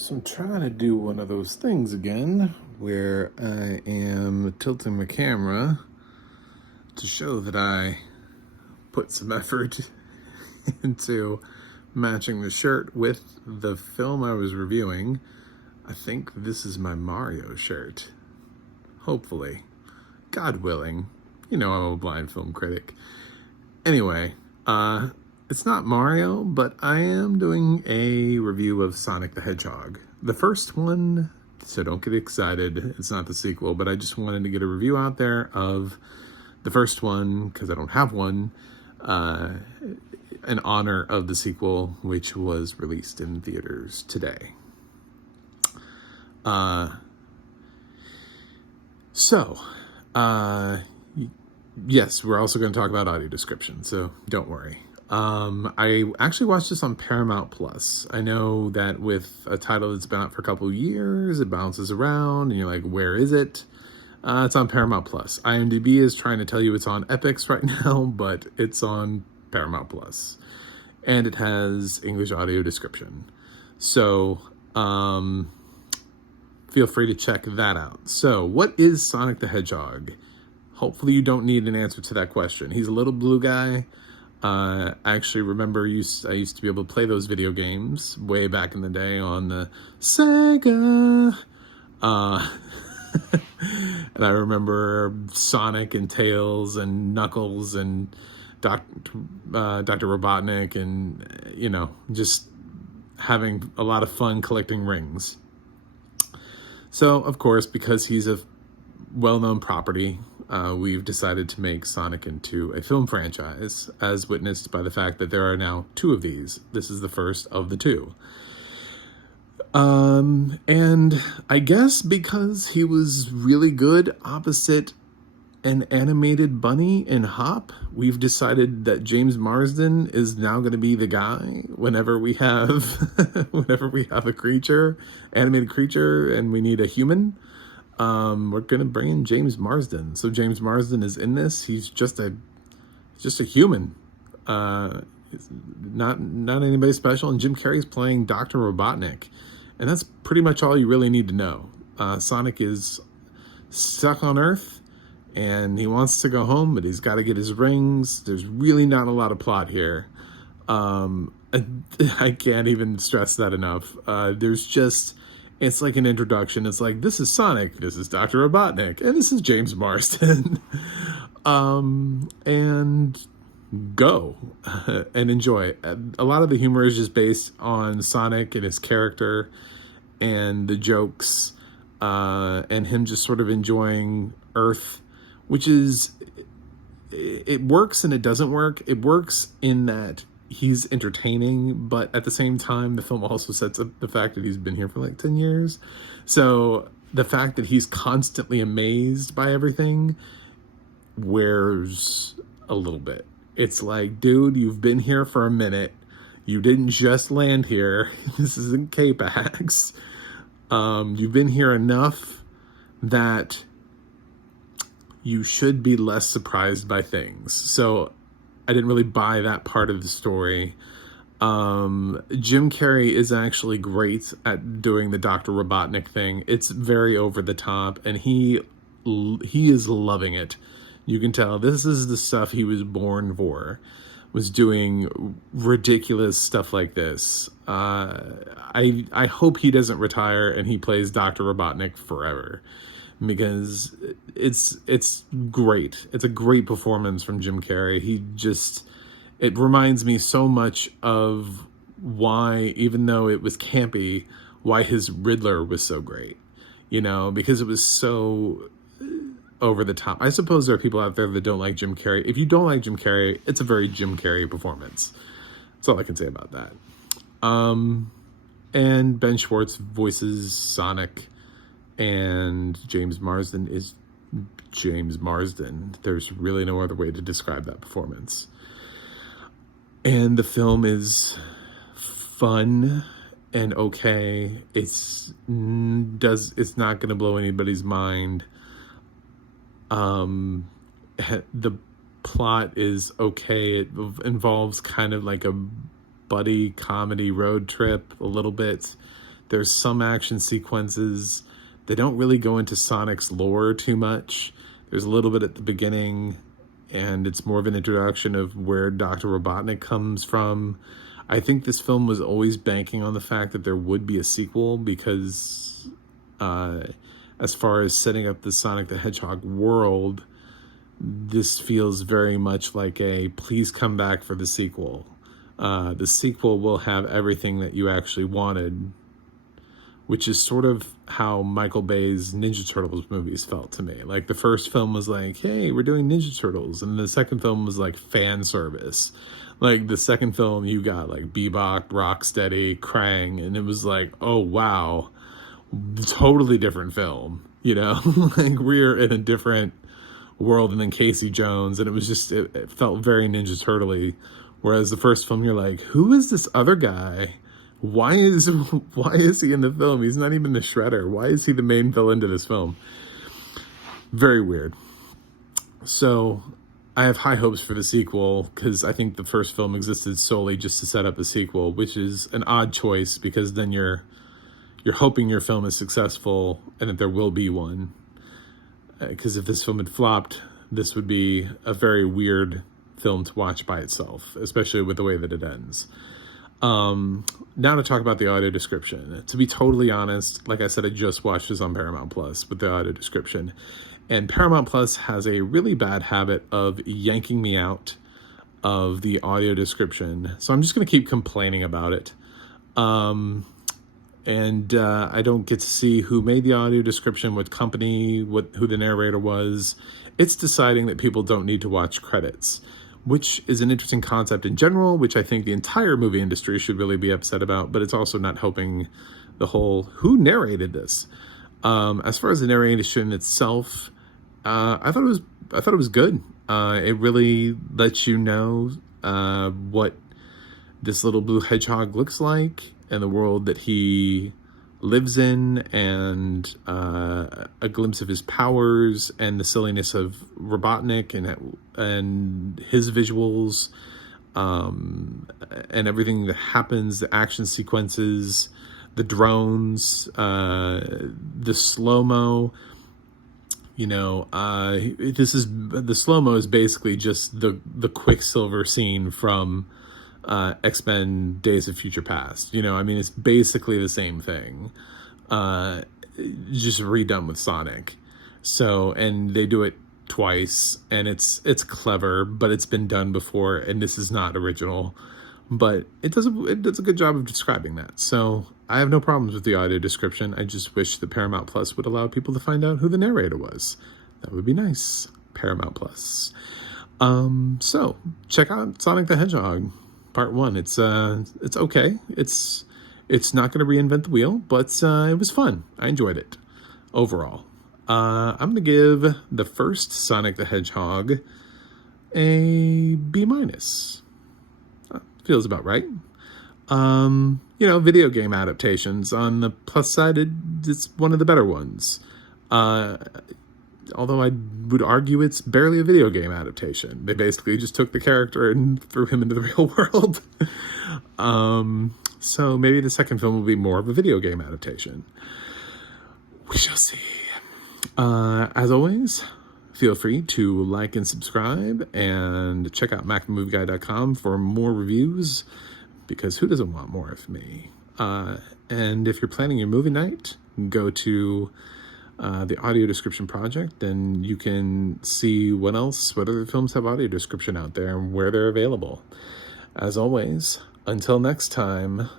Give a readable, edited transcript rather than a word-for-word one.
So I'm trying to do one of those things again where I am tilting my camera to show that I put some effort into matching the shirt with the film I was reviewing. I think this is my Mario shirt. Hopefully. God willing. You know I'm a blind film critic. Anyway, it's not Mario, but I am doing a review of Sonic the Hedgehog. The first one, so don't get excited, it's not the sequel, but I just wanted to get a review out there of the first one, because I don't have one, in honor of the sequel, which was released in theaters today. Yes, we're also going to talk about audio description, so don't worry. I actually watched this on Paramount Plus. I know that with a title that's been out for a couple of years, it bounces around, and you're like, where is it? It's on Paramount Plus. IMDb is trying to tell you it's on Epix right now, but it's on Paramount Plus. And it has English audio description. So, feel free to check that out. So, what is Sonic the Hedgehog? Hopefully you don't need an answer to that question. He's a little blue guy. I actually remember I used to be able to play those video games way back in the day on the Sega. And I remember Sonic and Tails and Knuckles and Dr. Robotnik and, just having a lot of fun collecting rings. So, of course, because he's a well-known property, we've decided to make Sonic into a film franchise, as witnessed by the fact that there are now 2 of these. This is the first of the 2. And I guess because he was really good opposite an animated Bunny in Hop, we've decided that James Marsden is now going to be the guy whenever we have a creature, animated creature, and we need a human. We're gonna bring in James Marsden. So James Marsden is in this. He's just a human. Not anybody special. And Jim Carrey's playing Dr. Robotnik, and that's pretty much all you really need to know. Sonic is stuck on Earth, and he wants to go home, but he's got to get his rings. There's really not a lot of plot here. I can't even stress that enough. It's like an introduction. It's like, this is Sonic, this is Dr. Robotnik, and this is James Marsden. And go and enjoy. A lot of the humor is just based on Sonic and his character and the jokes, and him just sort of enjoying Earth, which is, it works and it doesn't work. It works in that he's entertaining, but at the same time, the film also sets up the fact that he's been here for like 10 years. So the fact that he's constantly amazed by everything wears a little bit. It's like, dude, you've been here for a minute. You didn't just land here. This isn't K-Pax. You've been here enough that you should be less surprised by things. So I didn't really buy that part of the story. Jim Carrey is actually great at doing the Dr. Robotnik thing. It's very over the top, and he is loving it. You can tell this is the stuff he was born for, was doing ridiculous stuff like this. I hope he doesn't retire and he plays Dr. Robotnik forever, because it's great. It's a great performance from Jim Carrey. It reminds me so much of why, even though it was campy, why his Riddler was so great, because it was so over the top. I suppose there are people out there that don't like Jim Carrey. If you don't like Jim Carrey, it's a very Jim Carrey performance. That's all I can say about that. And Ben Schwartz voices Sonic, and James Marsden is James Marsden. There's really no other way to describe that performance. And the film is fun and okay. It's not going to blow anybody's mind. The plot is okay. It involves kind of like a buddy comedy road trip a little bit. There's some action sequences. They don't really go into Sonic's lore too much. There's a little bit at the beginning, and it's more of an introduction of where Dr. Robotnik comes from. I think this film was always banking on the fact that there would be a sequel because as far as setting up the Sonic the Hedgehog world, this feels very much like a please come back for the sequel. The sequel will have everything that you actually wanted, which is sort of how Michael Bay's Ninja Turtles movies felt to me. Like, the first film was like, hey, we're doing Ninja Turtles. And the second film was like fan service. Like, the second film, you got like Bebop, Rocksteady, Krang, and it was like, oh, wow, totally different film, you know? Like, we're in a different world. And then Casey Jones, and it was just, it felt very Ninja Turtle-y. Whereas the first film, you're like, who is this other guy? Why is he in the film? He's not even the Shredder. Why is he the main villain to this film? Very weird. So I have high hopes for the sequel because I think the first film existed solely just to set up a sequel, which is an odd choice because then you're hoping your film is successful and that there will be one. Because if this film had flopped, this would be a very weird film to watch by itself, especially with the way that it ends. Now to talk about the audio description. To be totally honest, like I said, I just watched this on Paramount Plus with the audio description. And Paramount Plus has a really bad habit of yanking me out of the audio description. So I'm just going to keep complaining about it. I don't get to see who made the audio description, what company, who the narrator was. It's deciding that people don't need to watch credits, which is an interesting concept in general, which I think the entire movie industry should really be upset about, but it's also not helping the whole who narrated this. As far as the narration itself, I thought it was good. It really lets you know what this little blue hedgehog looks like and the world that he lives in, and a glimpse of his powers and the silliness of Robotnik and his visuals, and everything that happens, the action sequences, the drones, the slow-mo. You know, the slow-mo is basically just the Quicksilver scene from X-Men Days of Future Past. You know, I mean, it's basically the same thing, just redone with Sonic. So, and they do it twice, and it's clever, but it's been done before, and this is not original. But it does a good job of describing that. So I have no problems with the audio description. I just wish that Paramount Plus would allow people to find out who the narrator was. That would be nice. Paramount Plus. So check out Sonic the Hedgehog Part 1. It's okay. It's not going to reinvent the wheel, but it was fun. I enjoyed it overall. I'm going to give the first Sonic the Hedgehog a B-. Feels about right. You know, video game adaptations, on the plus side, it's one of the better ones. Although I would argue it's barely a video game adaptation. They basically just took the character and threw him into the real world. So maybe the second film will be more of a video game adaptation. We shall see. As always, feel free to like and subscribe, and check out MacTheMovieGuy.com for more reviews, because who doesn't want more of me? And if you're planning your movie night, go to the audio description project, and you can see what other films have audio description out there and where they're available. As always, until next time,